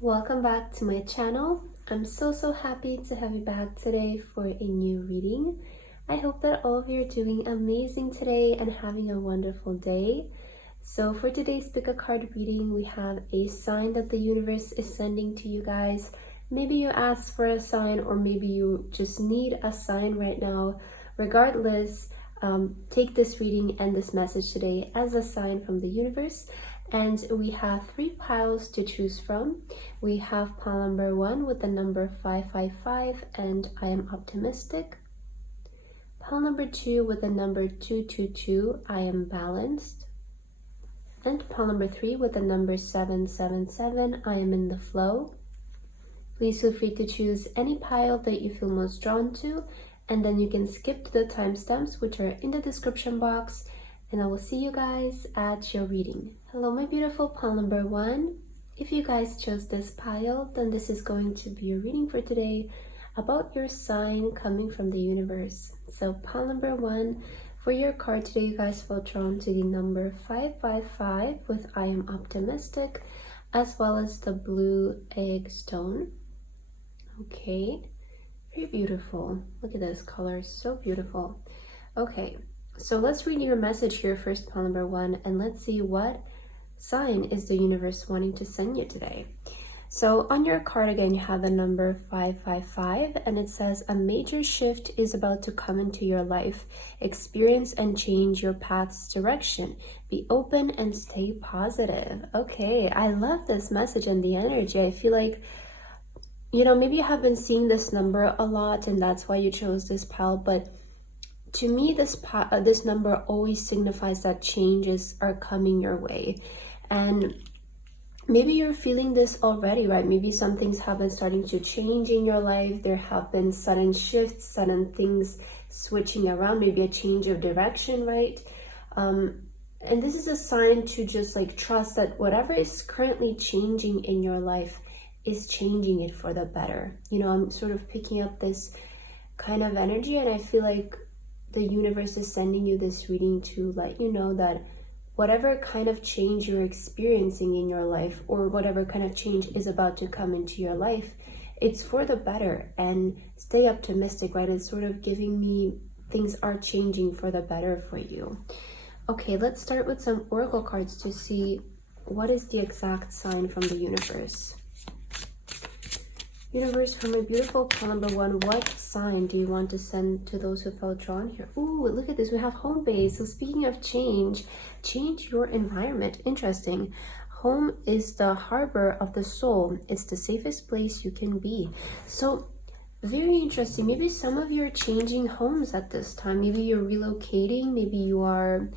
Welcome back to my channel. I'm so happy to have you back today for a new reading. I hope that all of you are doing amazing today and having a wonderful day. So for today's pick a card reading, we have a sign that the universe is sending to you guys. Maybe you asked for a sign, or maybe you just need a sign right now. Regardless, take this reading and this message today as a sign from the universe. And we have 3 piles to choose from. We have pile number 1 with the number 555 and I am optimistic. Pile number 2 with the number 222, I am balanced. And pile number 3 with the number 777, I am in the flow. Please feel free to choose any pile that you feel most drawn to, and then you can skip to the timestamps which are in the description box, and I will see you guys at your reading. Hello my beautiful pile number 1. If you guys chose this pile, then this is going to be your reading for today about your sign coming from the universe. So pile number 1, for your card today, you guys felt drawn to the number 555 with I am optimistic, as well as the blue egg stone. Okay, very beautiful. Look at this color, so beautiful. Okay, so let's read your message here first, pile number 1, and let's see what sign is the universe wanting to send you today. So on your card again, you have the number 555, and it says a major shift is about to come into your life. Experience and change your path's direction. Be open and stay positive. Okay, I love this message and the energy. I feel like, you know, maybe you have been seeing this number a lot and that's why you chose this pile, but to me, this number always signifies that changes are coming your way. And maybe you're feeling this already, right? Maybe some things have been starting to change in your life. There have been sudden shifts, sudden things switching around, maybe a change of direction, right? And this is a sign to just like trust that whatever is currently changing in your life is changing it for the better. You know, I'm sort of picking up this kind of energy, and I feel like the universe is sending you this reading to let you know that whatever kind of change you're experiencing in your life, or whatever kind of change is about to come into your life, it's for the better. And stay optimistic, right? It's sort of giving me things are changing for the better for you. Okay, let's start with some oracle cards to see what is the exact sign from the universe. Universe, for my beautiful pile number 1, what sign do you want to send to those who felt drawn here? Ooh, look at this. We have home base. So speaking of change your environment. Interesting. Home is the harbor of the soul. It's the safest place you can be. So very interesting. Maybe some of you are changing homes at this time. Maybe you're relocating. Maybe you are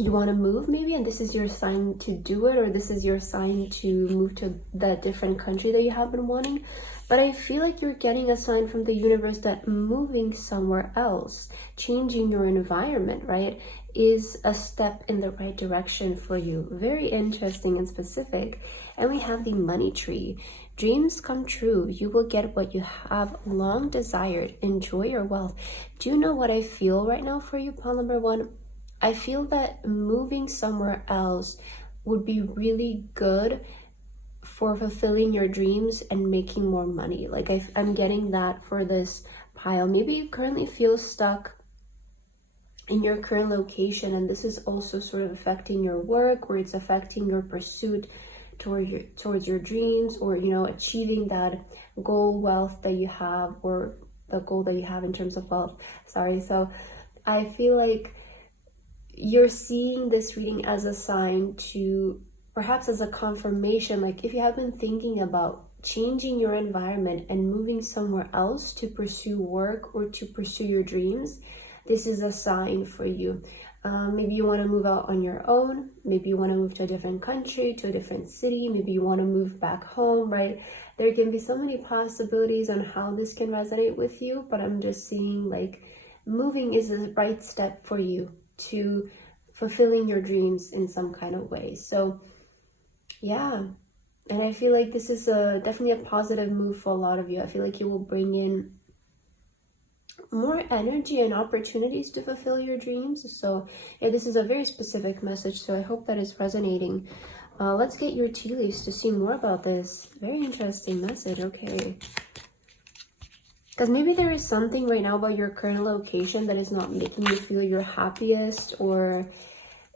you want to move, maybe, and this is your sign to do it, or this is your sign to move to that different country that you have been wanting. But I feel like you're getting a sign from the universe that moving somewhere else, changing your environment, right, is a step in the right direction for you. Very interesting and specific. And we have the money tree. Dreams come true. You will get what you have long desired. Enjoy your wealth. Do you know what I feel right now for you, pile number 1? I feel that moving somewhere else would be really good for fulfilling your dreams and making more money. Like I'm getting that for this pile. Maybe you currently feel stuck in your current location, and this is also sort of affecting your work, or it's affecting your pursuit towards your dreams, or, you know, achieving that goal wealth that you have, or the goal that you have in terms of wealth. Sorry. So I feel like you're seeing this reading as a sign to, perhaps as a confirmation, like if you have been thinking about changing your environment and moving somewhere else to pursue work or to pursue your dreams, this is a sign for you. Maybe you want to move out on your own. Maybe you want to move to a different country, to a different city. Maybe you want to move back home, right? There can be so many possibilities on how this can resonate with you, but I'm just seeing like moving is the right step for you to fulfilling your dreams in some kind of way. So yeah, and I feel like this is definitely a positive move for a lot of you. I feel like you will bring in more energy and opportunities to fulfill your dreams. So yeah, this is a very specific message, so I hope that is resonating Let's get your tea leaves to see more about this. Very interesting message. Okay. Because maybe there is something right now about your current location that is not making you feel your happiest, or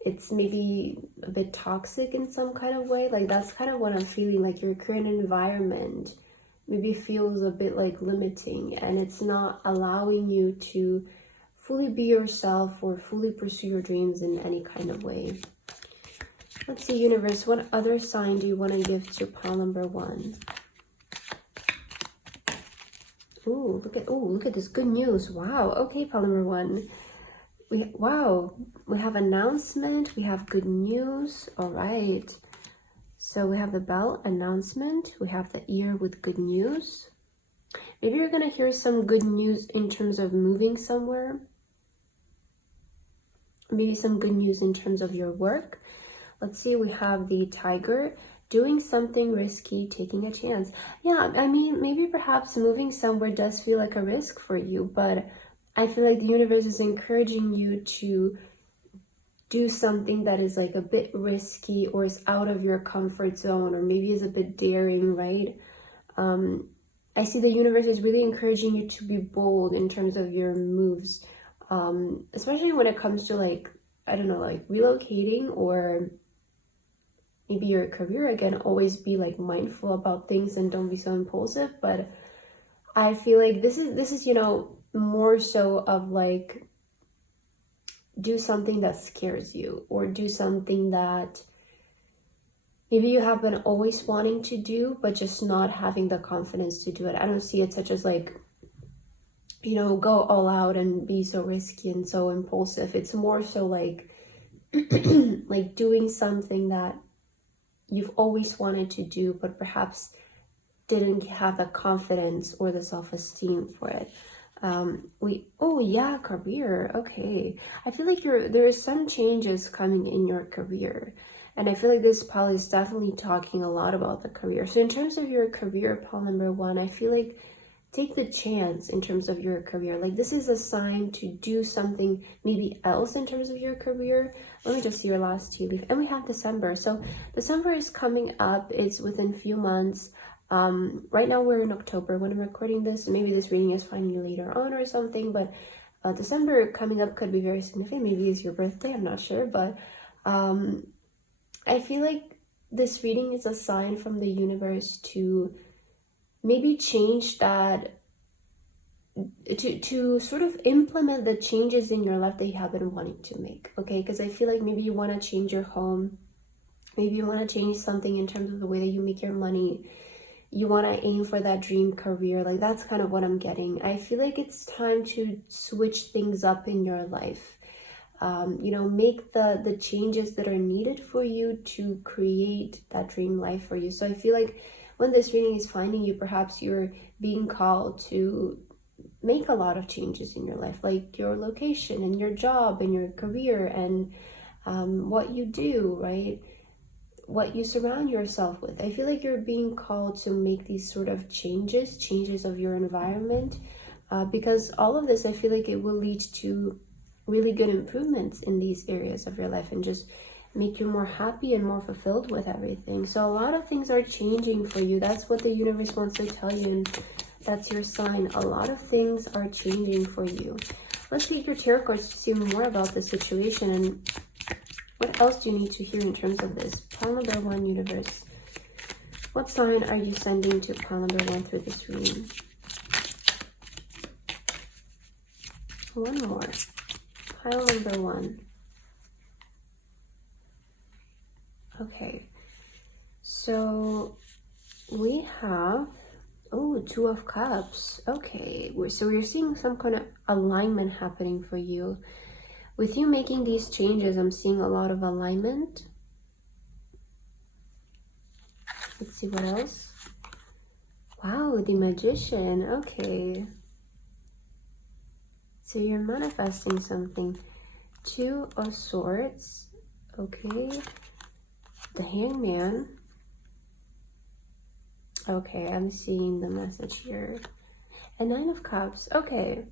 it's maybe a bit toxic in some kind of way. Like that's kind of what I'm feeling, like your current environment maybe feels a bit like limiting, and it's not allowing you to fully be yourself or fully pursue your dreams in any kind of way. Let's see, universe, what other sign do you want to give to pile number 1? Look at this good news. Wow. Okay, pile number 1. We have announcement, we have good news. All right. So we have the bell, announcement, we have the ear with good news. Maybe you're going to hear some good news in terms of moving somewhere. Maybe some good news in terms of your work. Let's see, we have the tiger, doing something risky, taking a chance. Yeah, I mean, maybe perhaps moving somewhere does feel like a risk for you, but I feel like the universe is encouraging you to do something that is like a bit risky or is out of your comfort zone, or maybe is a bit daring, right? I see the universe is really encouraging you to be bold in terms of your moves, especially when it comes to like, I don't know, like relocating or maybe your career. Again, always be like mindful about things and don't be so impulsive. But I feel like this is you know, more so of like, do something that scares you, or do something that maybe you have been always wanting to do but just not having the confidence to do it. I don't see it such as like, you know, go all out and be so risky and so impulsive. It's more so like like doing something that you've always wanted to do but perhaps didn't have the confidence or the self-esteem for it. Career. Okay, I feel like there is some changes coming in your career, and I feel like this pile is definitely talking a lot about the career. So in terms of your career, pile number 1, I feel like take the chance in terms of your career. Like this is a sign to do something maybe else in terms of your career. Let me just see your last tea leaf. And we have December. So December is coming up. It's within a few months. Right now we're in October when I'm recording this. Maybe this reading is finding you later on or something, but December coming up could be very significant. Maybe it's your birthday, I'm not sure, but I feel like this reading is a sign from the universe to maybe change that, to sort of implement the changes in your life that you have been wanting to make. Okay, because I feel like maybe you want to change your home, maybe you want to change something in terms of the way that you make your money. You want to aim for that dream career. Like that's kind of what I'm getting. I feel like it's time to switch things up in your life. You know, make the changes that are needed for you to create that dream life for you. So I feel like when this reading is finding you, perhaps you're being called to make a lot of changes in your life, like your location and your job and your career and what you do, right? What you surround yourself with. I feel like you're being called to make these sort of changes of your environment, because all of this, I feel like it will lead to really good improvements in these areas of your life and just make you more happy and more fulfilled with everything. So a lot of things are changing for you. That's what the universe wants to tell you, and that's your sign. A lot of things are changing for you. Let's get your tarot cards to see more about the situation and what else do you need to hear in terms of this? Pile number 1, universe. What sign are you sending to pile number 1 through this reading? One more. Pile number 1. Okay. So we have, 2 of Cups. Okay. So we're seeing some kind of alignment happening for you. With you making these changes, I'm seeing a lot of alignment. Let's see what else. Wow, the Magician. Okay. So you're manifesting something. 2 of Swords. Okay. The Hangman. Okay, I'm seeing the message here. And 9 of Cups. Okay.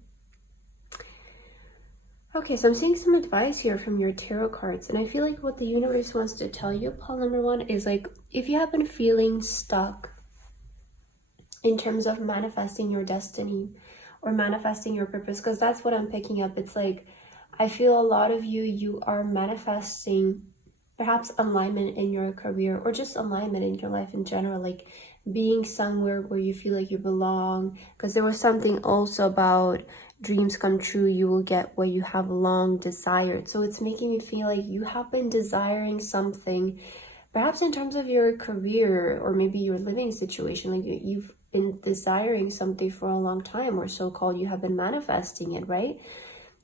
Okay, so I'm seeing some advice here from your tarot cards, and I feel like what the universe wants to tell you, pile number one, is like if you have been feeling stuck in terms of manifesting your destiny or manifesting your purpose, because that's what I'm picking up. It's like I feel a lot of you are manifesting perhaps alignment in your career or just alignment in your life in general, like being somewhere where you feel like you belong. Because there was something also about dreams come true, you will get what you have long desired. So it's making me feel like you have been desiring something, perhaps in terms of your career or maybe your living situation. Like you've been desiring something for a long time, or so-called you have been manifesting it, right?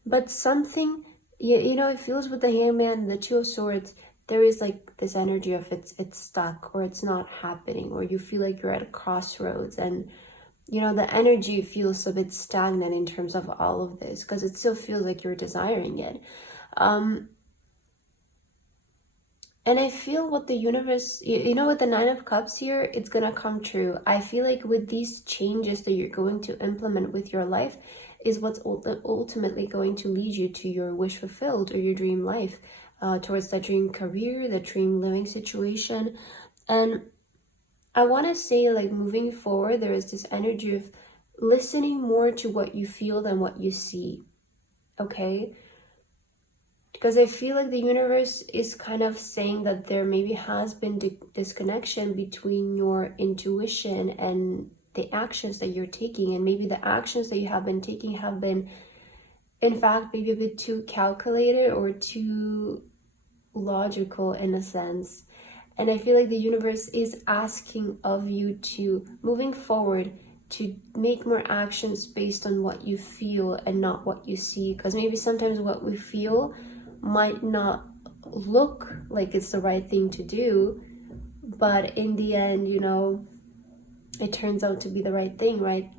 But something, you know, it feels with the Hangman, the Two of Swords, there is like this energy of it's stuck, or it's not happening, or you feel like you're at a crossroads, and you know the energy feels a bit stagnant in terms of all of this, because it still feels like you're desiring it. And I feel what the universe, you know, with the Nine of Cups here, it's gonna come true. I feel like with these changes that you're going to implement with your life is what's ultimately going to lead you to your wish fulfilled or your dream life, towards that dream career, the dream living situation. And I want to say, like, moving forward, there is this energy of listening more to what you feel than what you see, okay? Because I feel like the universe is kind of saying that there maybe has been this connection between your intuition and the actions that you're taking, and maybe the actions that you have been taking have been, in fact, maybe a bit too calculated or too logical in a sense. And I feel like the universe is asking of you to, moving forward, to make more actions based on what you feel and not what you see. Because maybe sometimes what we feel might not look like it's the right thing to do, but in the end, you know, it turns out to be the right thing, right?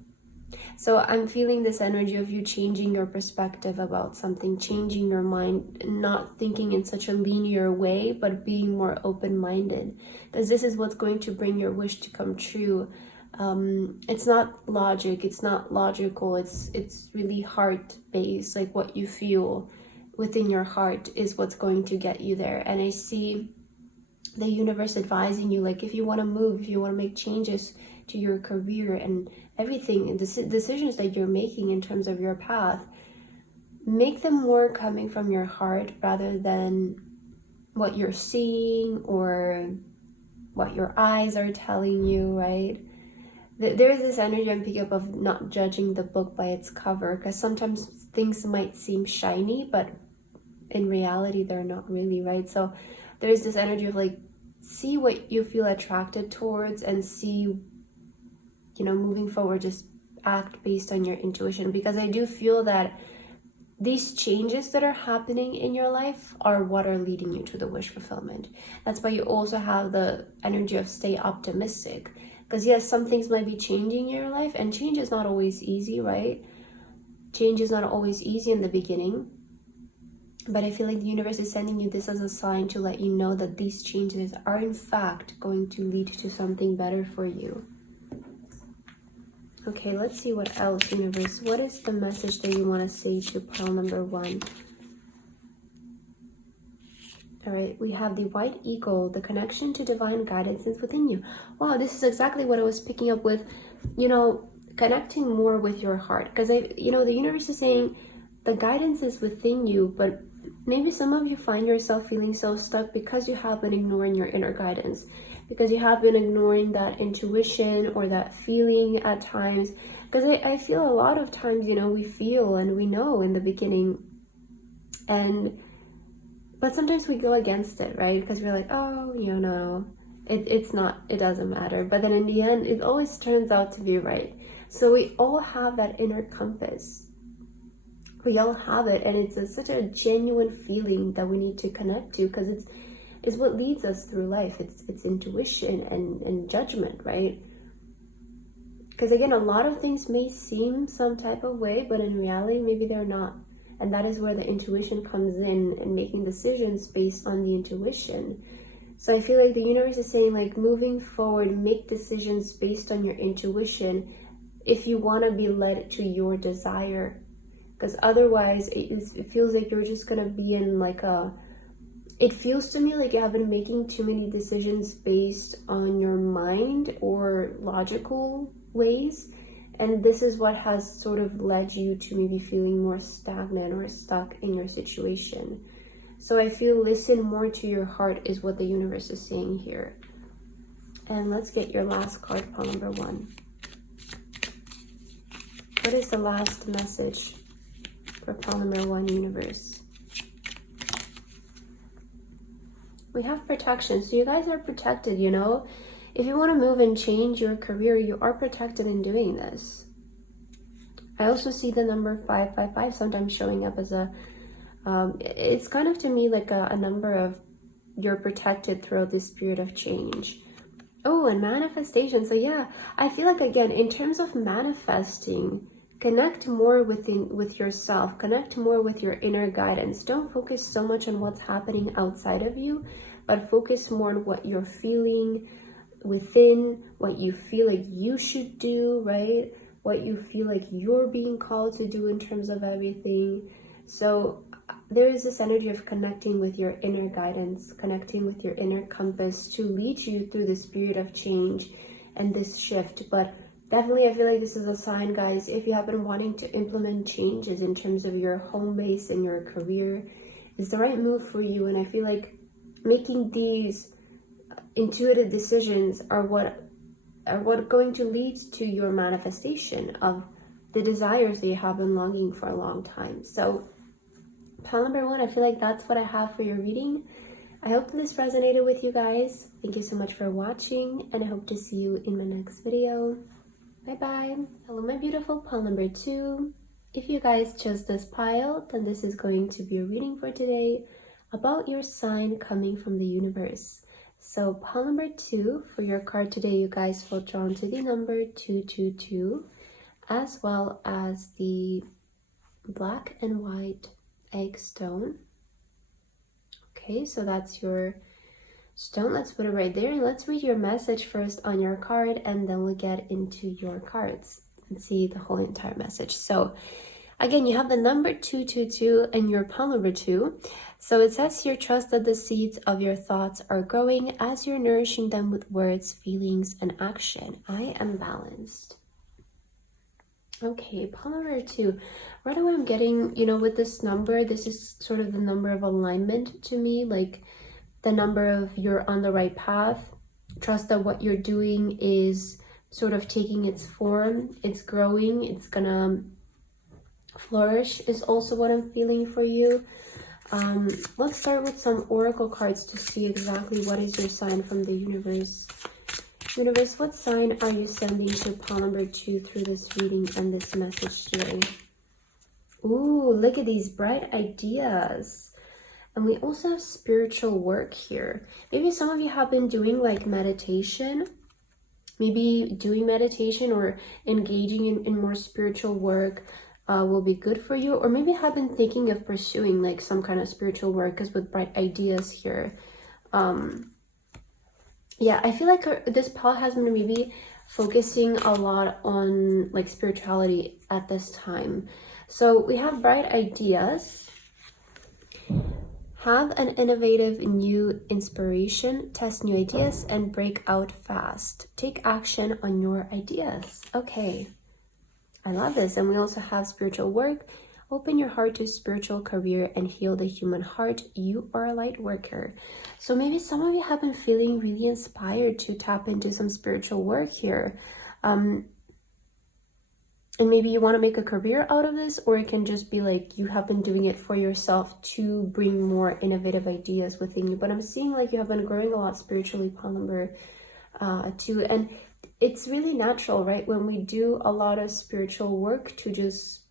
So I'm feeling this energy of you changing your perspective about something, changing your mind, not thinking in such a linear way, but being more open-minded, because this is what's going to bring your wish to come true. It's not logic, it's not logical, it's really heart-based. Like what you feel within your heart is what's going to get you there. And I see the universe advising you, like if you want to move, if you want to make changes to your career and everything, and the decisions that you're making in terms of your path, make them more coming from your heart rather than what you're seeing or what your eyes are telling you, right? There's this energy I'm picking up of not judging the book by its cover, because sometimes things might seem shiny, but in reality they're not really, right? So there's this energy of like, see what you feel attracted towards and see, you know, moving forward, just act based on your intuition. Because I do feel that these changes that are happening in your life are what are leading you to the wish fulfillment. That's why you also have the energy of stay optimistic. Because yes, some things might be changing in your life, and change is not always easy, right? Change is not always easy in the beginning. But I feel like the universe is sending you this as a sign to let you know that these changes are in fact going to lead to something better for you. Okay, let's see what else, universe. What is the message that you want to say to pile number one? All right, we have the white eagle. The connection to divine guidance is within you. Wow, this is exactly what I was picking up with, you know, connecting more with your heart. Because, you know, the universe is saying the guidance is within you, but maybe some of you find yourself feeling so stuck because you have been ignoring your inner guidance, because you have been ignoring that intuition or that feeling at times. Because I feel a lot of times, you know, we feel and we know in the beginning, but sometimes we go against it, right? Because we're like, oh, you know, no, it's not, it doesn't matter. But then in the end, it always turns out to be right. So we all have that inner compass. We all have it, and it's such a genuine feeling that we need to connect to, because it's what leads us through life. It's intuition and judgment, right? Because again, a lot of things may seem some type of way, but in reality, maybe they're not. And that is where the intuition comes in, and making decisions based on the intuition. So I feel like the universe is saying, like, moving forward, make decisions based on your intuition if you want to be led to your desire. because otherwise it feels like you're just gonna be in like it feels to me like you have been making too many decisions based on your mind or logical ways, and this is what has sort of led you to maybe feeling more stagnant or stuck in your situation. So I feel listen more to your heart is what the universe is saying here. And let's get your last card, pile number 1. What is the last message for pile number 1, universe? We have protection. So you guys are protected, you know? If you want to move and change your career, you are protected in doing this. I also see the number 555 sometimes showing up as a, it's kind of to me like a number of you're protected throughout this period of change. Oh, and manifestation. So yeah, I feel like, again, in terms of manifesting, connect more with yourself, connect more with your inner guidance. Don't focus so much on what's happening outside of you, but focus more on what you're feeling within, what you feel like you should do, right? What you feel like you're being called to do in terms of everything. So there is this energy of connecting with your inner guidance, connecting with your inner compass to lead you through this period of change and this shift. But definitely, I feel like this is a sign, guys, if you have been wanting to implement changes in terms of your home base and your career, is the right move for you. And I feel like making these intuitive decisions are what going to lead to your manifestation of the desires that you have been longing for a long time. So pile number 1, I feel like that's what I have for your reading. I hope this resonated with you guys. Thank you so much for watching, and I hope to see you in my next video. Bye bye. Hello, my beautiful pile number 2. If you guys chose this pile, then this is going to be a reading for today about your sign coming from the universe. So pile number 2 for your card today, you guys feel drawn to the number 222, as well as the black and white egg stone. Okay, so that's your stone. Let's put it right there, and let's read your message first on your card, and then we'll get into your cards and see the whole entire message. So again, you have the number 222 and your pile number 2. So it says here, trust that the seeds of your thoughts are growing as you're nourishing them with words, feelings, and action. I am balanced. Okay, pile number 2. Right away I'm getting, you know, with this number, this is sort of the number of alignment to me, like the number of you're on the right path. Trust that what you're doing is sort of taking its form, it's growing, it's gonna flourish is also what I'm feeling for you. Let's start with some oracle cards to see exactly what is your sign from the universe. Universe, what sign are you sending to pile number 2 through this reading and this message today? Ooh, look at these bright ideas. And we also have spiritual work here. Maybe some of you have been doing like meditation, maybe doing meditation or engaging in more spiritual work will be good for you. Or maybe have been thinking of pursuing like some kind of spiritual work, because with bright ideas here. Yeah, I feel like this pile has been maybe focusing a lot on like spirituality at this time. So we have bright ideas. Have an innovative new inspiration, test new ideas, and break out fast. Take action on your ideas. Okay, I love this. And we also have spiritual work. Open your heart to spiritual career and heal the human heart. You are a light worker. So maybe some of you have been feeling really inspired to tap into some spiritual work here. And maybe you want to make a career out of this, or it can just be like you have been doing it for yourself to bring more innovative ideas within you. But I'm seeing like you have been growing a lot spiritually, pile number 2. And it's really natural, right? When we do a lot of spiritual work to just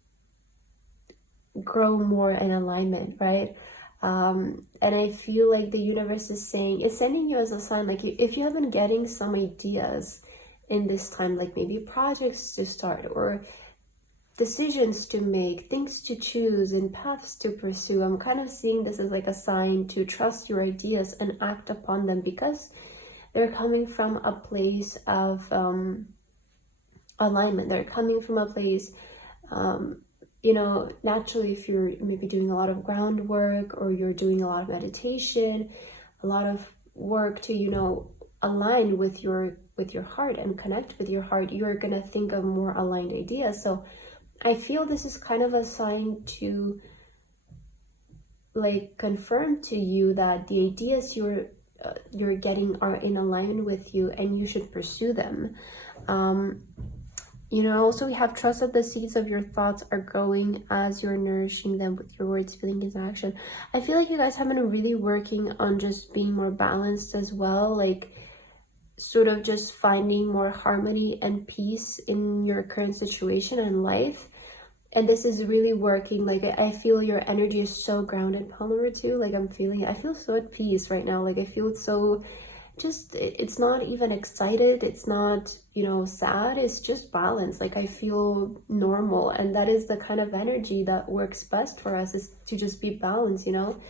grow more in alignment, right? And I feel like the universe is saying, it's sending you as a sign, like if you have been getting some ideas in this time, like maybe projects to start or decisions to make, things to choose and paths to pursue, I'm kind of seeing this as like a sign to trust your ideas and act upon them, because they're coming from a place of alignment. They're coming from a place you know, naturally, if you're maybe doing a lot of groundwork or you're doing a lot of meditation, a lot of work to, you know, align with your heart and connect with your heart, you're gonna think of more aligned ideas. So I feel this is kind of a sign to like confirm to you that the ideas you're getting are in alignment with you and you should pursue them. You know, also we have trust that the seeds of your thoughts are growing as you're nourishing them with your words, feelings, and action. I feel like you guys have been really working on just being more balanced as well, like sort of just finding more harmony and peace in your current situation and life. And this is really working. Like I feel your energy is so grounded, Palmer too. Like I feel so at peace right now. Like I feel so just, it's not even excited, it's not, you know, sad, it's just balance. Like I feel normal, and that is the kind of energy that works best for us, is to just be balanced, you know.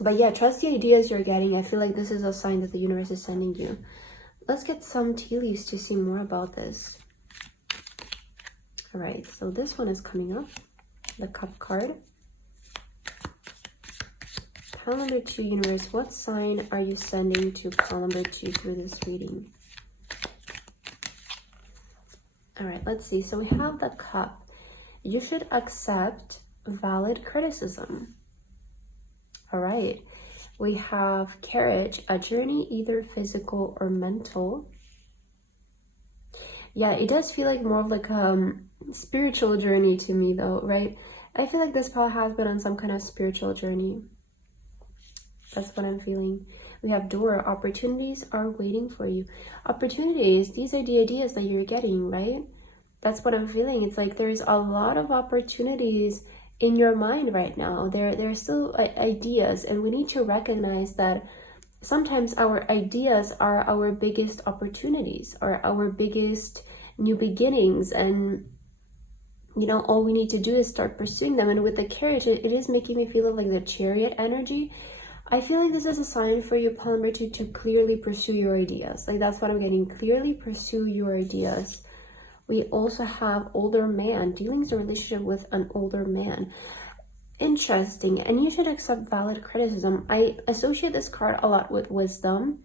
But yeah, trust the ideas you're getting. I feel like this is a sign that the universe is sending you. Let's get some tea leaves to see more about this. All right, so this one is coming up, the Cup card. Pile number 2, universe, what sign are you sending to pile number 2 through this reading? All right, let's see. So we have the Cup. You should accept valid criticism. All right. We have Courage, a journey either physical or mental. Yeah, it does feel like more of like a spiritual journey to me though, right? I feel like this pile has been on some kind of spiritual journey. That's what I'm feeling. We have Door, opportunities are waiting for you. Opportunities, these are the ideas that you're getting, right? That's what I'm feeling. It's like there's a lot of opportunities in your mind right now. There are still ideas, and we need to recognize that sometimes our ideas are our biggest opportunities, or our biggest new beginnings, and you know, all we need to do is start pursuing them. And with the Courage, it is making me feel like the Chariot energy. I feel like this is a sign for you, pile number 2, to clearly pursue your ideas. Like that's what I'm getting. Clearly pursue your ideas. We also have Older Man, dealings or relationship with an older man. Interesting. And you should accept valid criticism. I associate this card a lot with wisdom.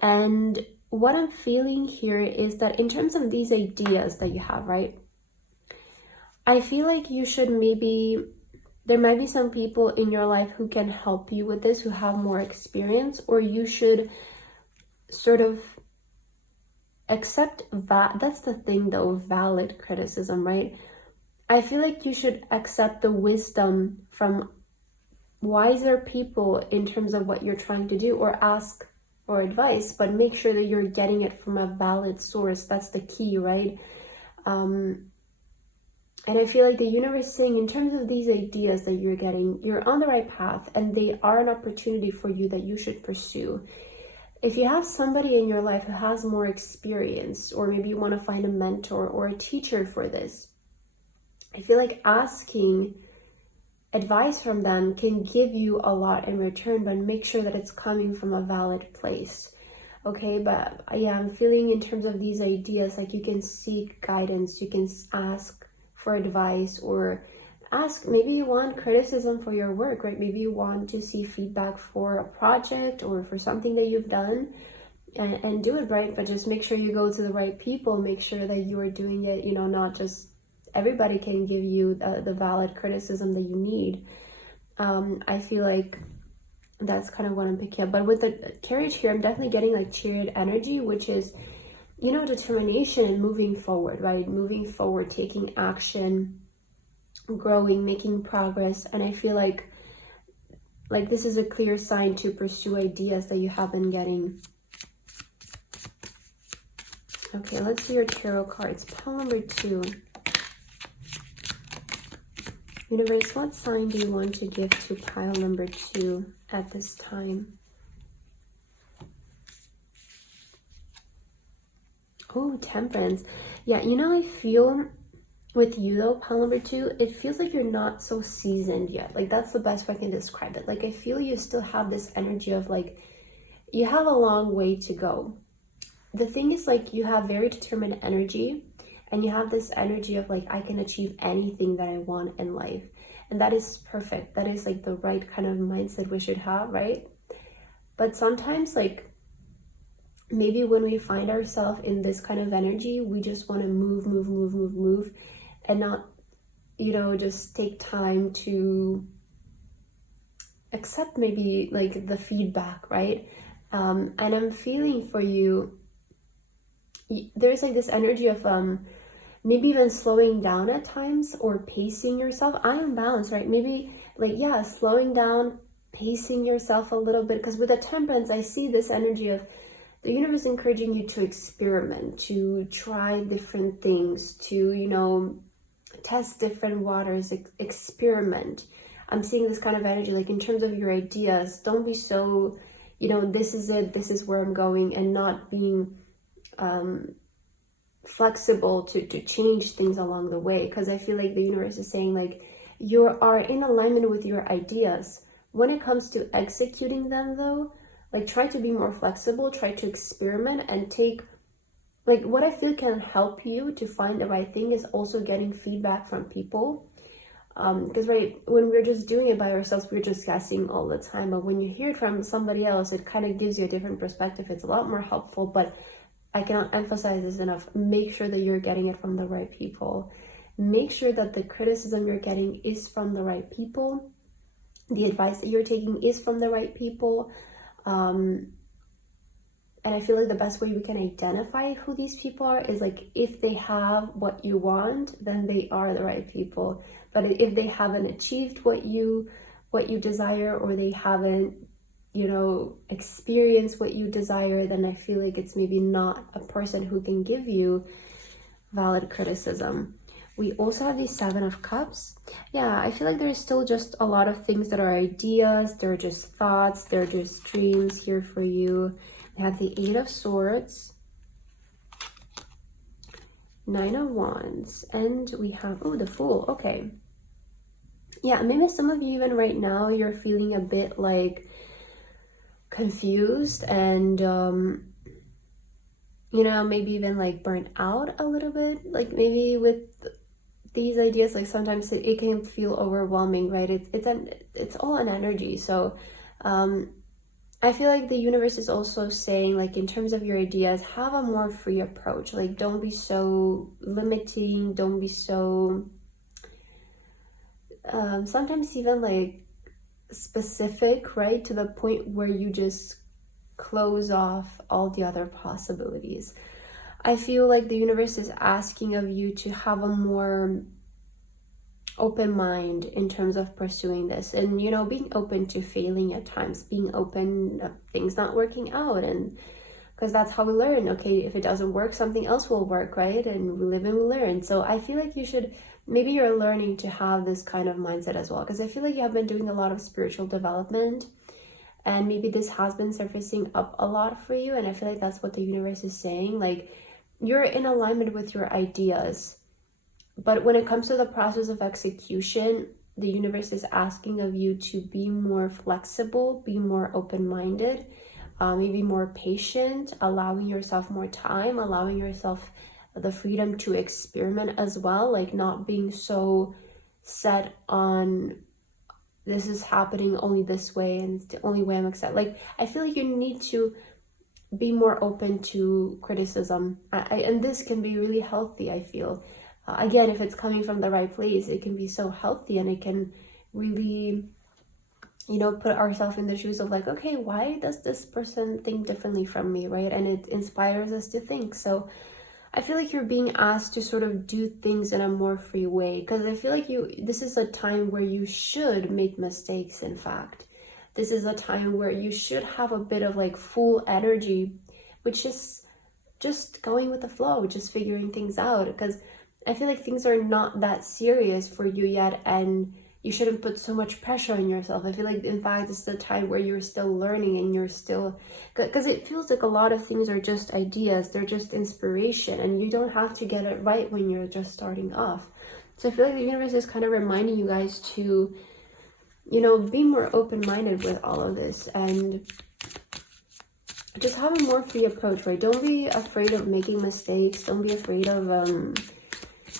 And what I'm feeling here is that in terms of these ideas that you have, right? I feel like you should there might be some people in your life who can help you with this, who have more experience, or you should sort of accept that. That's the thing though, valid criticism, right? I feel like you should accept the wisdom from wiser people in terms of what you're trying to do, or ask for advice, but make sure that you're getting it from a valid source. That's the key, right? And I feel like the universe is saying, in terms of these ideas that you're getting, you're on the right path, and they are an opportunity for you that you should pursue. If you have somebody in your life who has more experience, or maybe you want to find a mentor or a teacher for this, I feel like asking advice from them can give you a lot in return, but make sure that it's coming from a valid place. Okay, but yeah, I'm feeling in terms of these ideas, like you can seek guidance, you can ask for advice, or ask, maybe you want criticism for your work, right? Maybe you want to see feedback for a project or for something that you've done, and do it right, but just make sure you go to the right people. Make sure that you are doing it, you know, not just everybody can give you the valid criticism that you need. I feel like that's kind of what I'm picking up. But with the Courage here, I'm definitely getting like Chariot energy, which is, you know, determination and moving forward, right? Moving forward, taking action, growing, making progress. And I feel like this is a clear sign to pursue ideas that you have been getting. Okay, let's see your tarot cards. Pile number 2. Universe, what sign do you want to give to pile number 2 at this time? Oh, Temperance. Yeah, you know, I feel with you though, pile number 2, it feels like you're not so seasoned yet. Like that's the best way I can describe it. Like I feel you still have this energy of like, you have a long way to go. The thing is, like, you have very determined energy, and you have this energy of like, I can achieve anything that I want in life. And that is perfect. That is like the right kind of mindset we should have, right? But sometimes, like, maybe when we find ourselves in this kind of energy, we just want to move, and not, you know, just take time to accept maybe like the feedback, right? And I'm feeling for you, there's like this energy of maybe even slowing down at times, or pacing yourself. I am balanced, right? Maybe like, yeah, slowing down, pacing yourself a little bit, because with the Temperance, I see this energy of the universe encouraging you to experiment, to try different things, to, you know, test different waters, experiment. I'm seeing this kind of energy, like in terms of your ideas, don't be so, you know, this is it, this is where I'm going, and not being flexible to change things along the way. Because I feel like the universe is saying like, you are in alignment with your ideas. When it comes to executing them though, like try to be more flexible, try to experiment, and take, like, what I feel can help you to find the right thing is also getting feedback from people. Because right, when we're just doing it by ourselves, we're just guessing all the time. But when you hear it from somebody else, it kind of gives you a different perspective. It's a lot more helpful. But I cannot emphasize this enough. Make sure that you're getting it from the right people. Make sure that the criticism you're getting is from the right people. The advice that you're taking is from the right people. And I feel like the best way we can identify who these people are is like, if they have what you want, then they are the right people. But if they haven't achieved what you desire, or they haven't, you know, experienced what you desire, then I feel like it's maybe not a person who can give you valid criticism. We also have the Seven of Cups. Yeah, I feel like there's still just a lot of things that are ideas, they're just thoughts, they're just dreams here for you. We have the Eight of Swords, Nine of Wands, and we have, oh, the Fool. Okay. Yeah, maybe some of you even right now, you're feeling a bit like confused and, you know, maybe even like burnt out a little bit. Like maybe with these ideas, like sometimes it can feel overwhelming, right? It's all an energy. So, I feel like the universe is also saying, like, in terms of your ideas, have a more free approach. Like, don't be so limiting. Don't be so, sometimes even like specific, right? To the point where you just close off all the other possibilities. I feel like the universe is asking of you to have a more open mind in terms of pursuing this, and, you know, being open to failing at times, being open to things not working out, and because that's how we learn. Okay, if it doesn't work, something else will work, right? And we live and we learn. So I feel like you should, maybe you're learning to have this kind of mindset as well, because I feel like you have been doing a lot of spiritual development, and maybe this has been surfacing up a lot for you. And I feel like that's what the universe is saying, like, you're in alignment with your ideas. But when it comes to the process of execution, the universe is asking of you to be more flexible, be more open-minded, maybe more patient, allowing yourself more time, allowing yourself the freedom to experiment as well, like not being so set on this is happening only this way and it's the only way I'm accepted. Like, I feel like you need to be more open to criticism, and this can be really healthy, I feel. Again, if it's coming from the right place, it can be so healthy, and it can really, you know, put ourselves in the shoes of like, okay, why does this person think differently from me, right? And it inspires us to think. So I feel like you're being asked to sort of do things in a more free way, because I feel like this is a time where you should make mistakes. In fact, this is a time where you should have a bit of like full energy, which is just going with the flow, just figuring things out, because I feel like things are not that serious for you yet, and you shouldn't put so much pressure on yourself. I feel like, in fact, it's the time where you're still learning, and you're still, because it feels like a lot of things are just ideas, they're just inspiration, and you don't have to get it right when you're just starting off. So I feel like the universe is kind of reminding you guys to, you know, be more open-minded with all of this, and just have a more free approach, right? Don't be afraid of making mistakes. Don't be afraid of,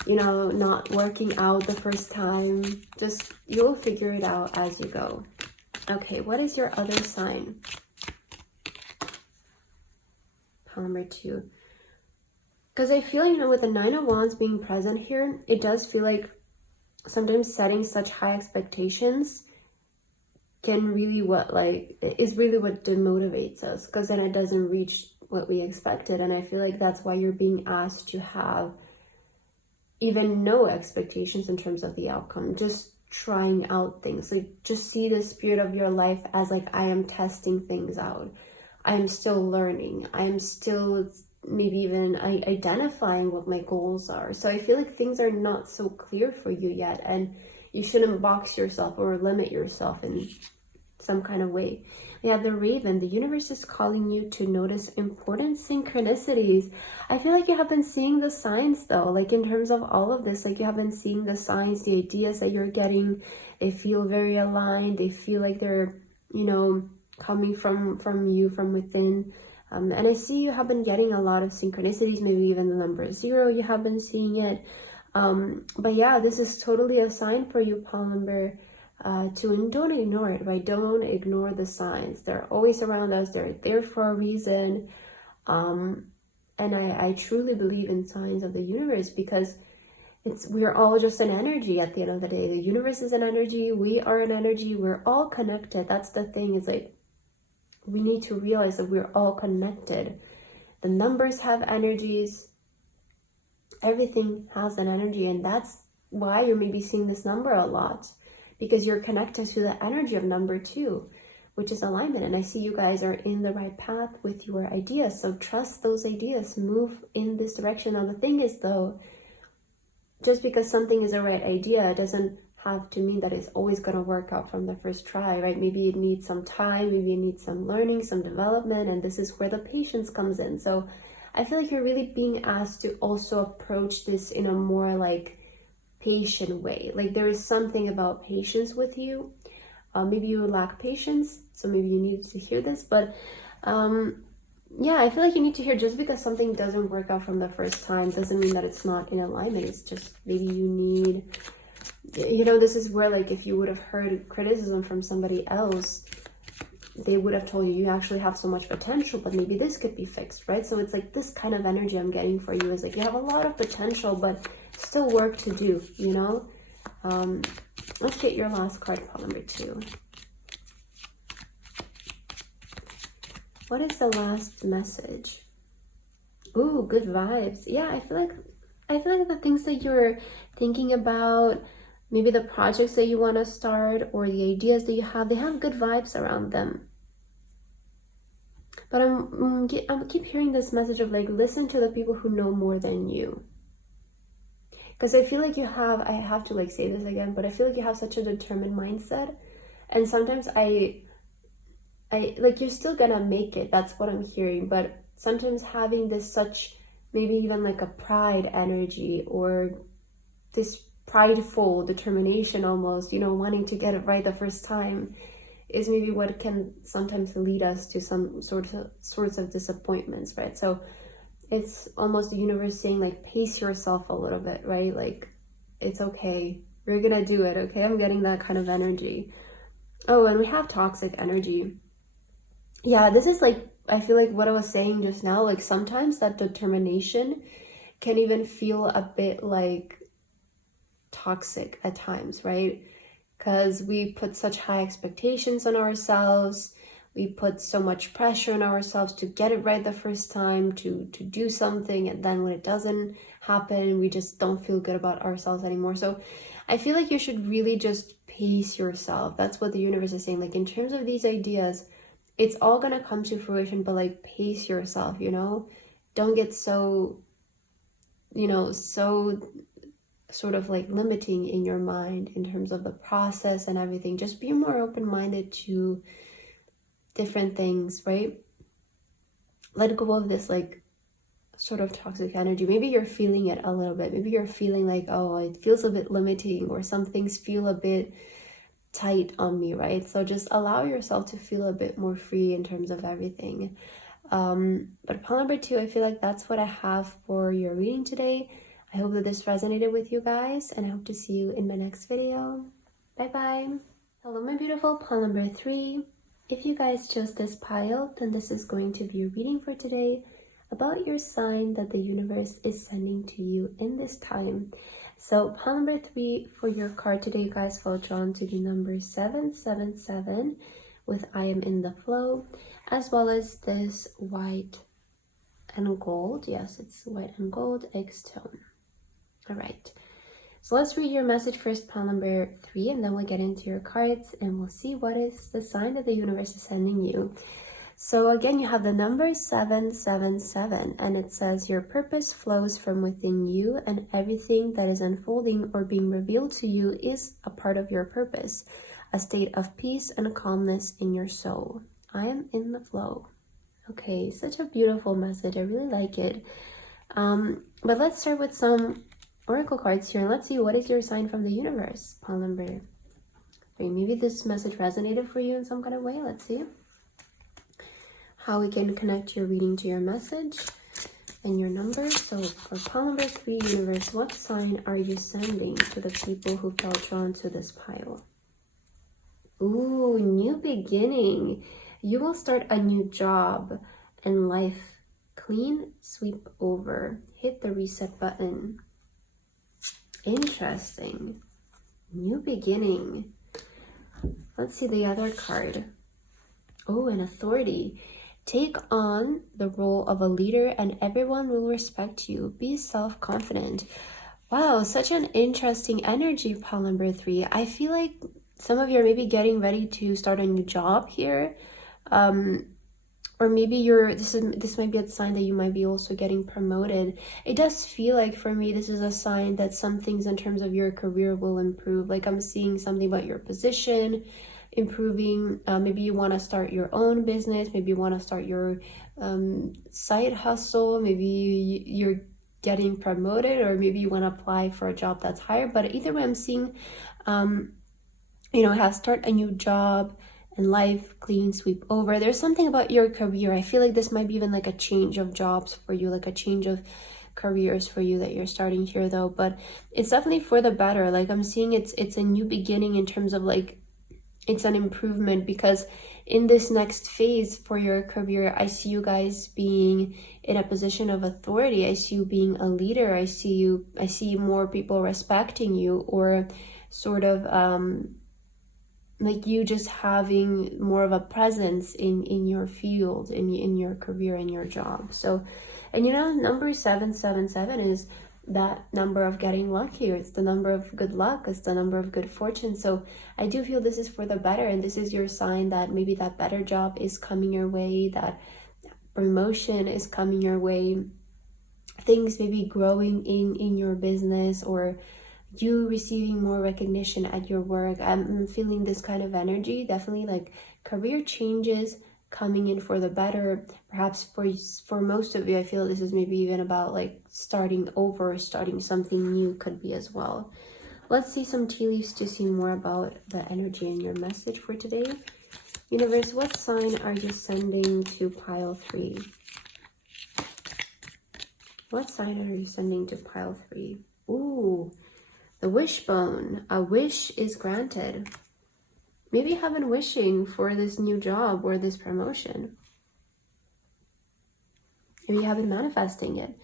you know, not working out the first time. Just, you'll figure it out as you go. Okay, what is your other sign? Pile number 2. Because I feel, you know, with the 9 of Wands being present here, it does feel like sometimes setting such high expectations can really is really what demotivates us, because then it doesn't reach what we expected. And I feel like that's why you're being asked to have even no expectations in terms of the outcome, just trying out things. Like, just see the spirit of your life as like, I am testing things out, I am still learning, I am still maybe even identifying what my goals are. So I feel like things are not so clear for you yet, and you shouldn't box yourself or limit yourself in some kind of way. We have the Raven. The universe is calling you to notice important synchronicities. I feel like you have been seeing the signs though, like in terms of all of this, like you have been seeing the signs, the ideas that you're getting. They feel very aligned. They feel like they're, you know, coming from you, from within. And I see you have been getting a lot of synchronicities, maybe even the number 0, you have been seeing it. But yeah, this is totally a sign for you, pile number 2, and don't ignore it, right? Don't ignore the signs. They're always around us. They're there for a reason. And I truly believe in signs of the universe, because we're all just an energy at the end of the day. The universe is an energy. We are an energy. We're all connected. That's the thing, is like, we need to realize that we're all connected. The numbers have energies. Everything has an energy, and that's why you're maybe seeing this number a lot, because you're connected to the energy of number 2, which is alignment. And I see you guys are in the right path with your ideas. So trust those ideas, move in this direction. Now, the thing is though, just because something is the right idea doesn't have to mean that it's always going to work out from the first try, right? Maybe it needs some time, maybe it needs some learning, some development, and this is where the patience comes in. So I feel like you're really being asked to also approach this in a more like patient way. Like, there is something about patience with you. Maybe you lack patience, so maybe you need to hear this, but yeah, I feel like you need to hear, just because something doesn't work out from the first time doesn't mean that it's not in alignment. It's just maybe you need, you know, this is where, like, if you would have heard criticism from somebody else, they would have told you, you actually have so much potential, but maybe this could be fixed, right? So it's like this kind of energy I'm getting for you is like, you have a lot of potential, but still work to do, you know? Let's get your last card, pile number 2. What is the last message? Ooh, good vibes. Yeah, I feel like the things that you're thinking about, maybe the projects that you want to start or the ideas that you have, they have good vibes around them. But I keep hearing this message of like, listen to the people who know more than you. Because I feel like you have, I have to like say this again, but I feel like you have such a determined mindset. And sometimes I like, you're still gonna make it. That's what I'm hearing. But sometimes having this such, maybe even like a pride energy, or this prideful determination almost, you know, wanting to get it right the first time, is maybe what can sometimes lead us to some sorts of disappointments, right? So it's almost the universe saying like, pace yourself a little bit, right? Like, it's okay, you're gonna do it, okay? I'm getting that kind of energy. Oh, and we have toxic energy. Yeah, this is like, I feel like what I was saying just now, like sometimes that determination can even feel a bit like toxic at times, right? Because we put such high expectations on ourselves. We put so much pressure on ourselves to get it right the first time, to do something, and then when it doesn't happen, we just don't feel good about ourselves anymore. So I feel like you should really just pace yourself. That's what the universe is saying. Like, in terms of these ideas, it's all gonna come to fruition, but like, pace yourself, you know? Don't get so, you know, so sort of like limiting in your mind in terms of the process and everything. Just be more open-minded to different things, right? Let go of this like sort of toxic energy. Maybe you're feeling it a little bit. Maybe you're feeling like, oh, it feels a bit limiting, or some things feel a bit tight on me, right? So just allow yourself to feel a bit more free in terms of everything. But pile number 2, I feel like that's what I have for your reading today. I hope that this resonated with you guys, and I hope to see you in my next video. Bye bye. Hello my beautiful pile number 3. If you guys chose this pile, then this is going to be your reading for today about your sign that the universe is sending to you in this time. So pile number 3 for your card today, you guys felt drawn to the number 777 with I am in the flow, as well as this white and gold. Yes, it's white and gold X-tone. All right, so let's read your message first, pile number 3, and then we'll get into your cards and we'll see what is the sign that the universe is sending you. So again, you have the number 777, and it says your purpose flows from within you, and everything that is unfolding or being revealed to you is a part of your purpose, a state of peace and calmness in your soul. I am in the flow. Okay, such a beautiful message. I really like it. But let's start with some oracle cards here, and let's see what is your sign from the universe, pile number 3. Maybe this message resonated for you in some kind of way. Let's see how we can connect your reading to your message and your number. So for pile number 3, universe, what sign are you sending to the people who felt drawn to this pile? Ooh, new beginning. You will start a new job and life. Clean sweep over. Hit the reset button. Interesting. New beginning. Let's see the other card. Oh, an authority. Take on the role of a leader and everyone will respect you. Be self-confident. Wow, such an interesting energy, pile number 3. I feel like some of you are maybe getting ready to start a new job here. Or maybe this might be a sign that you might be also getting promoted. It does feel like for me this is a sign that some things in terms of your career will improve. Like I'm seeing something about your position improving. Maybe you want to start your own business, maybe you want to start your side hustle, maybe you're getting promoted, or maybe you want to apply for a job that's higher. But either way, I'm seeing have start a new job and life, clean sweep over. There's something about your career. I feel like this might be even like a change of jobs for you, like a change of careers for you that you're starting here though. But it's definitely for the better. Like I'm seeing it's a new beginning in terms of like it's an improvement, because in this next phase for your career, I see you guys being in a position of authority. I see you being a leader. I see more people respecting you, or sort of like you just having more of a presence in your field, in your career, in your job. So, and number 777 is that number of getting luckier. It's the number of good luck. It's the number of good fortune. So I do feel this is for the better, and this is your sign that maybe that better job is coming your way, that promotion is coming your way, things maybe growing in your business, or you receiving more recognition at your work. I'm feeling this kind of energy, definitely like career changes coming in for the better. Perhaps for most of you, I feel this is maybe even about like starting over, starting something new could be as well. Let's see some tea leaves to see more about the energy in your message for today. Universe, what sign are you sending to pile 3? What sign are you sending to pile 3? Ooh, the wishbone. A wish is granted. Maybe you have been wishing for this new job or this promotion. Maybe you have been manifesting it.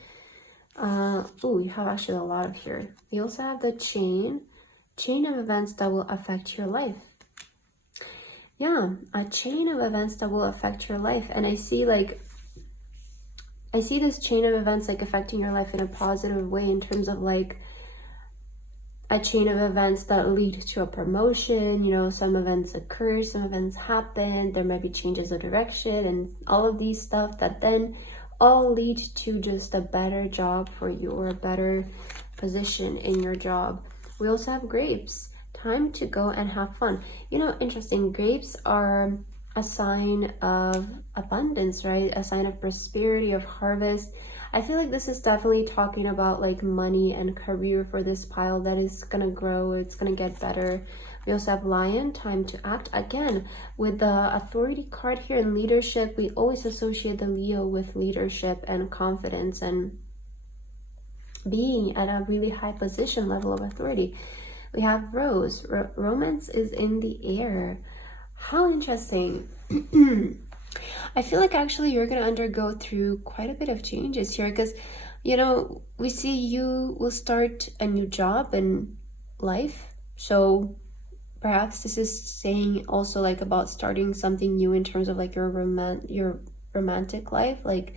You have actually a lot of here. We also have the chain of events that will affect your life. Yeah, a chain of events that will affect your life. And I see this chain of events like affecting your life in a positive way, in terms of like a chain of events that lead to a promotion. Some events occur, some events happen, there might be changes of direction and all of these stuff that then all lead to just a better job for you, or a better position in your job. We also have grapes. Time to go and have fun. Interesting. Grapes are a sign of abundance, right? A sign of prosperity, of harvest. I feel like this is definitely talking about like money and career for this pile that is gonna grow. It's gonna get better. We also have Lion, time to act. Again, with the authority card here in leadership, we always associate the Leo with leadership and confidence and being at a really high position level of authority. We have Rose. Romance is in the air. How interesting. I feel like actually you're going to undergo through quite a bit of changes here because, you know, we see you will start a new job in life. So perhaps this is saying also like about starting something new in terms of like your romantic life, like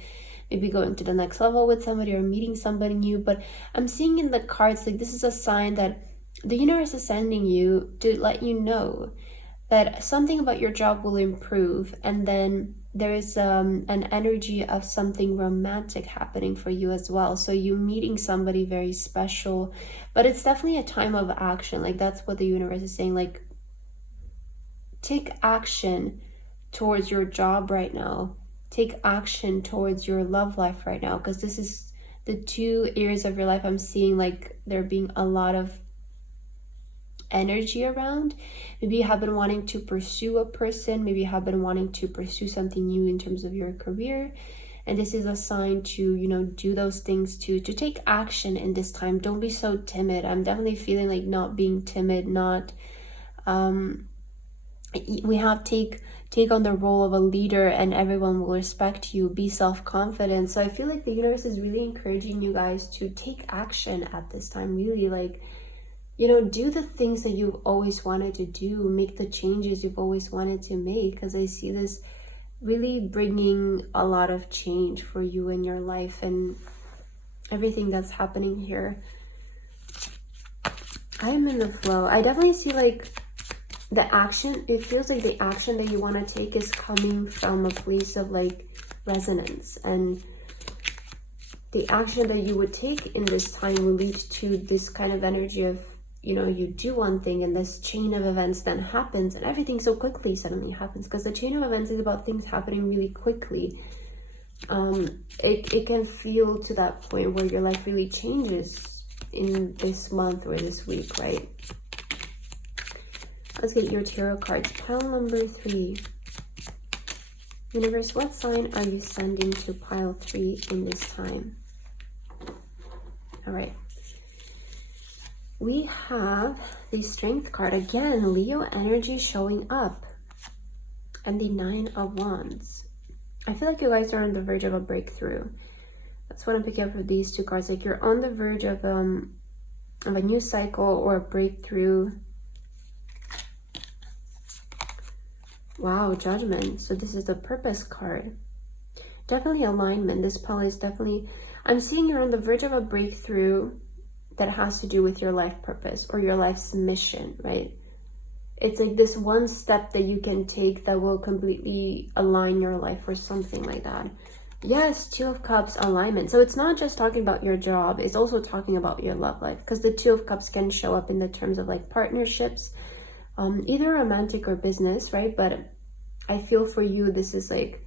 maybe going to the next level with somebody or meeting somebody new. But I'm seeing in the cards like this is a sign that the universe is sending you to let you know that something about your job will improve, and then there is an energy of something romantic happening for you as well. So you meeting somebody very special, but it's definitely a time of action. Like that's what the universe is saying, like take action towards your job right now, take action towards your love life right now, because this is the two areas of your life I'm seeing like there being a lot of energy around. Maybe you have been wanting to pursue a person, maybe you have been wanting to pursue something new in terms of your career, and this is a sign to, you know, do those things, to take action in this time. Don't be so timid. I'm definitely feeling like not being timid, not we have take on the role of a leader and everyone will respect you. Be self-confident. So I feel like the universe is really encouraging you guys to take action at this time. Really, like, you know, do the things that you've always wanted to do, make the changes you've always wanted to make, because I see this really bringing a lot of change for you in your life and everything that's happening here. I'm in the flow. I definitely see like the action, it feels like the action that you want to take is coming from a place of like resonance, and the action that you would take in this time will lead to this kind of energy of, you know, you do one thing and this chain of events then happens and everything so quickly suddenly happens, because the chain of events is about things happening really quickly. It can feel to that point where your life really changes in this month or this week, right? Let's get your tarot cards. Pile number 3. Universe, what sign are you sending to pile 3 in this time? All right. We have the Strength card. Again, Leo energy showing up. And the 9 of Wands. I feel like you guys are on the verge of a breakthrough. That's what I'm picking up for these two cards. Like you're on the verge of a new cycle or a breakthrough. Wow, Judgment. So this is the Purpose card. Definitely alignment. This pile is definitely, I'm seeing you're on the verge of a breakthrough that has to do with your life purpose or your life's mission, right? It's like this one step that you can take that will completely align your life or something like that. Yes, 2 of Cups, alignment. So it's not just talking about your job, it's also talking about your love life, because the 2 of Cups can show up in the terms of like partnerships, either romantic or business, right? But I feel for you, this is like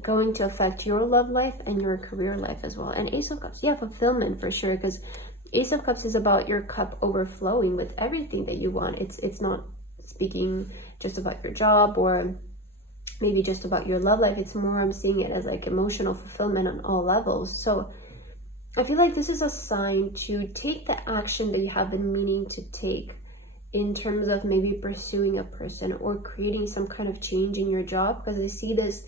going to affect your love life and your career life as well. And Ace of Cups, yeah, fulfillment for sure, because Ace of Cups is about your cup overflowing with everything that you want. It's not speaking just about your job or maybe just about your love life. It's more, I'm seeing it as like emotional fulfillment on all levels. So I feel like this is a sign to take the action that you have been meaning to take in terms of maybe pursuing a person or creating some kind of change in your job, because I see this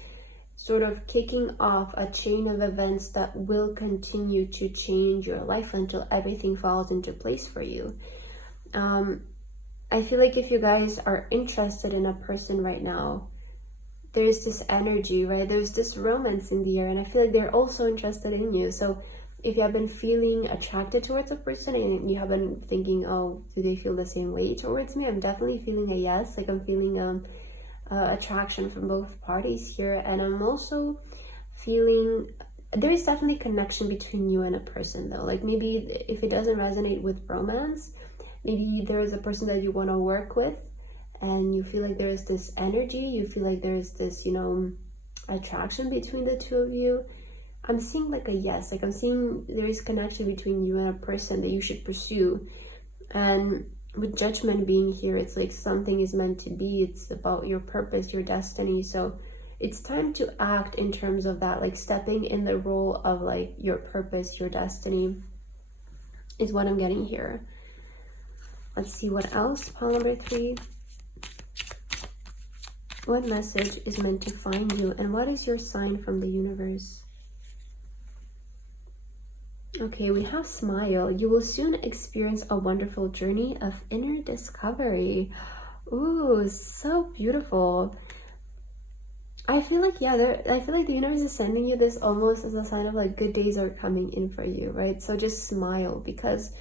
sort of kicking off a chain of events that will continue to change your life until everything falls into place for you. I feel like if you guys are interested in a person right now, there's this energy, right? There's this romance in the air, and I feel like they're also interested in you. So if you have been feeling attracted towards a person and you have been thinking, oh, do they feel the same way towards me? I'm definitely feeling a yes. Like I'm feeling attraction from both parties here, and I'm also feeling there is definitely connection between you and a person though. Like maybe if it doesn't resonate with romance, maybe there is a person that you want to work with and you feel like there's this energy, you feel like there's this, you know, attraction between the two of you. I'm seeing like a yes, like I'm seeing there is connection between you and a person that you should pursue. And with Judgment being here, it's like something is meant to be. It's about your purpose, your destiny. So it's time to act in terms of that, like stepping in the role of like your purpose, your destiny is what I'm getting here. Let's see what else. Pile number 3. What message is meant to find you, and what is your sign from the universe? Okay, we have Smile. You will soon experience a wonderful journey of inner discovery. Ooh, so beautiful. I feel like, yeah, I feel like the universe is sending you this almost as a sign of like good days are coming in for you, right? So just smile, because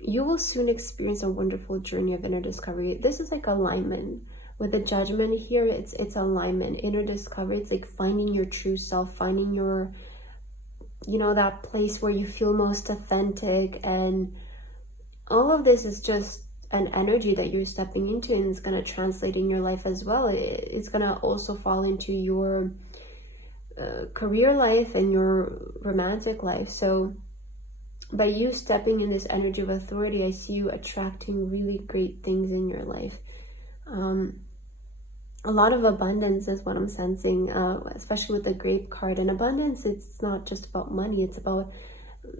you will soon experience a wonderful journey of inner discovery. This is like alignment. With the Judgment here, it's alignment, inner discovery. It's like finding your true self, finding your, you know, that place where you feel most authentic. And all of this is just an energy that you're stepping into, and it's going to translate in your life as well. It's going to also fall into your career life and your romantic life. So by you stepping in this energy of authority, I see you attracting really great things in your life. A lot of abundance is what I'm sensing, especially with the Grape card. And abundance, it's not just about money, it's about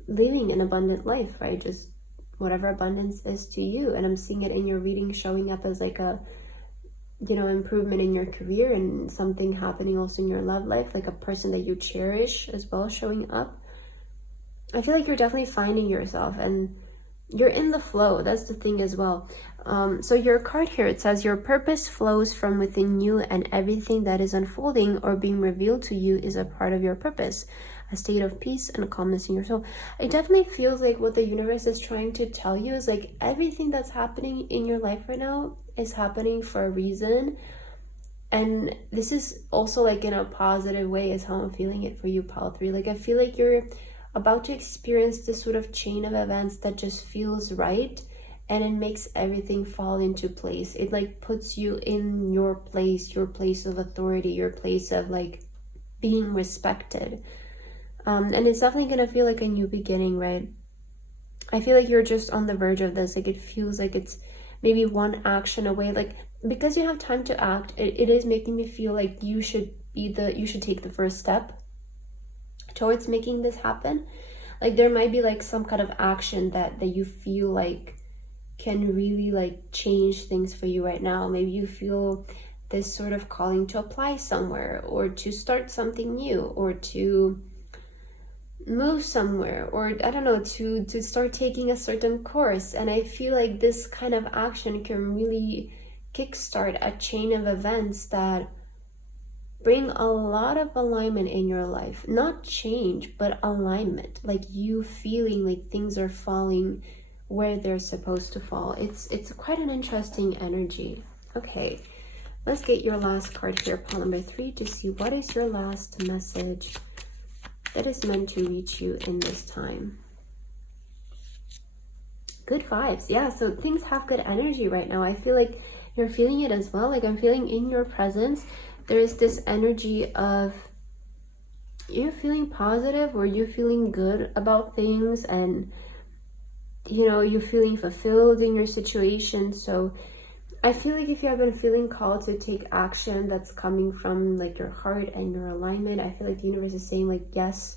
living an abundant life, right? Just whatever abundance is to you. And I'm seeing it in your reading showing up as like a, you know, improvement in your career, and something happening also in your love life, like a person that you cherish as well showing up. I feel like you're definitely finding yourself, and you're in the flow. That's the thing as well. So your card here, it says your purpose flows from within you, and everything that is unfolding or being revealed to you is a part of your purpose, a state of peace and calmness in your soul. It definitely feels like what the universe is trying to tell you is like everything that's happening in your life right now is happening for a reason. And this is also like in a positive way is how I'm feeling it for you, pile 3. Like I feel like you're about to experience this sort of chain of events that just feels right, and it makes everything fall into place. It like puts you in your place of authority, your place of like being respected. And it's definitely gonna feel like a new beginning, right? I feel like you're just on the verge of this. Like it feels like it's maybe one action away. Like because you have time to act, it is making me feel like you should take the first step towards making this happen. Like there might be like some kind of action that you feel like can really like change things for you right now. Maybe you feel this sort of calling to apply somewhere, or to start something new, or to move somewhere, or I don't know, to start taking a certain course. And I feel like this kind of action can really kickstart a chain of events that bring a lot of alignment in your life. Not change, but alignment. Like you feeling like things are falling where they're supposed to fall. It's quite an interesting energy. Okay, let's get your last card here, pile number 3, to see what is your last message that is meant to reach you in this time. Good vibes. Yeah, so things have good energy right now. I feel like you're feeling it as well. Like I'm feeling in your presence there is this energy of you're feeling positive, or you're feeling good about things, and you know, you're feeling fulfilled in your situation. So I feel like if you have been feeling called to take action that's coming from like your heart and your alignment, I feel like the universe is saying like, yes,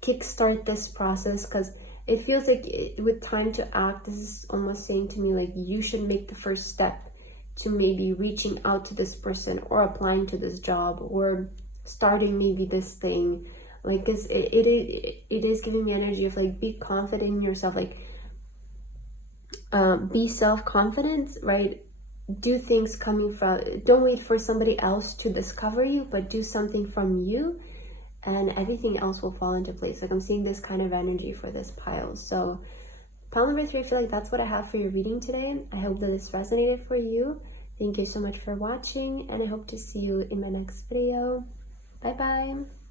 kickstart this process, because it feels like with time to act, this is almost saying to me like you should make the first step to maybe reaching out to this person, or applying to this job, or starting maybe this thing. Like it is giving me energy of like, be confident in yourself, like be self-confident, right? Do things coming from, don't wait for somebody else to discover you, but do something from you, and everything else will fall into place. Like I'm seeing this kind of energy for this pile. So pile number 3, I feel like that's what I have for your reading today. I hope that this resonated for you. Thank you so much for watching, and I hope to see you in my next video. Bye bye.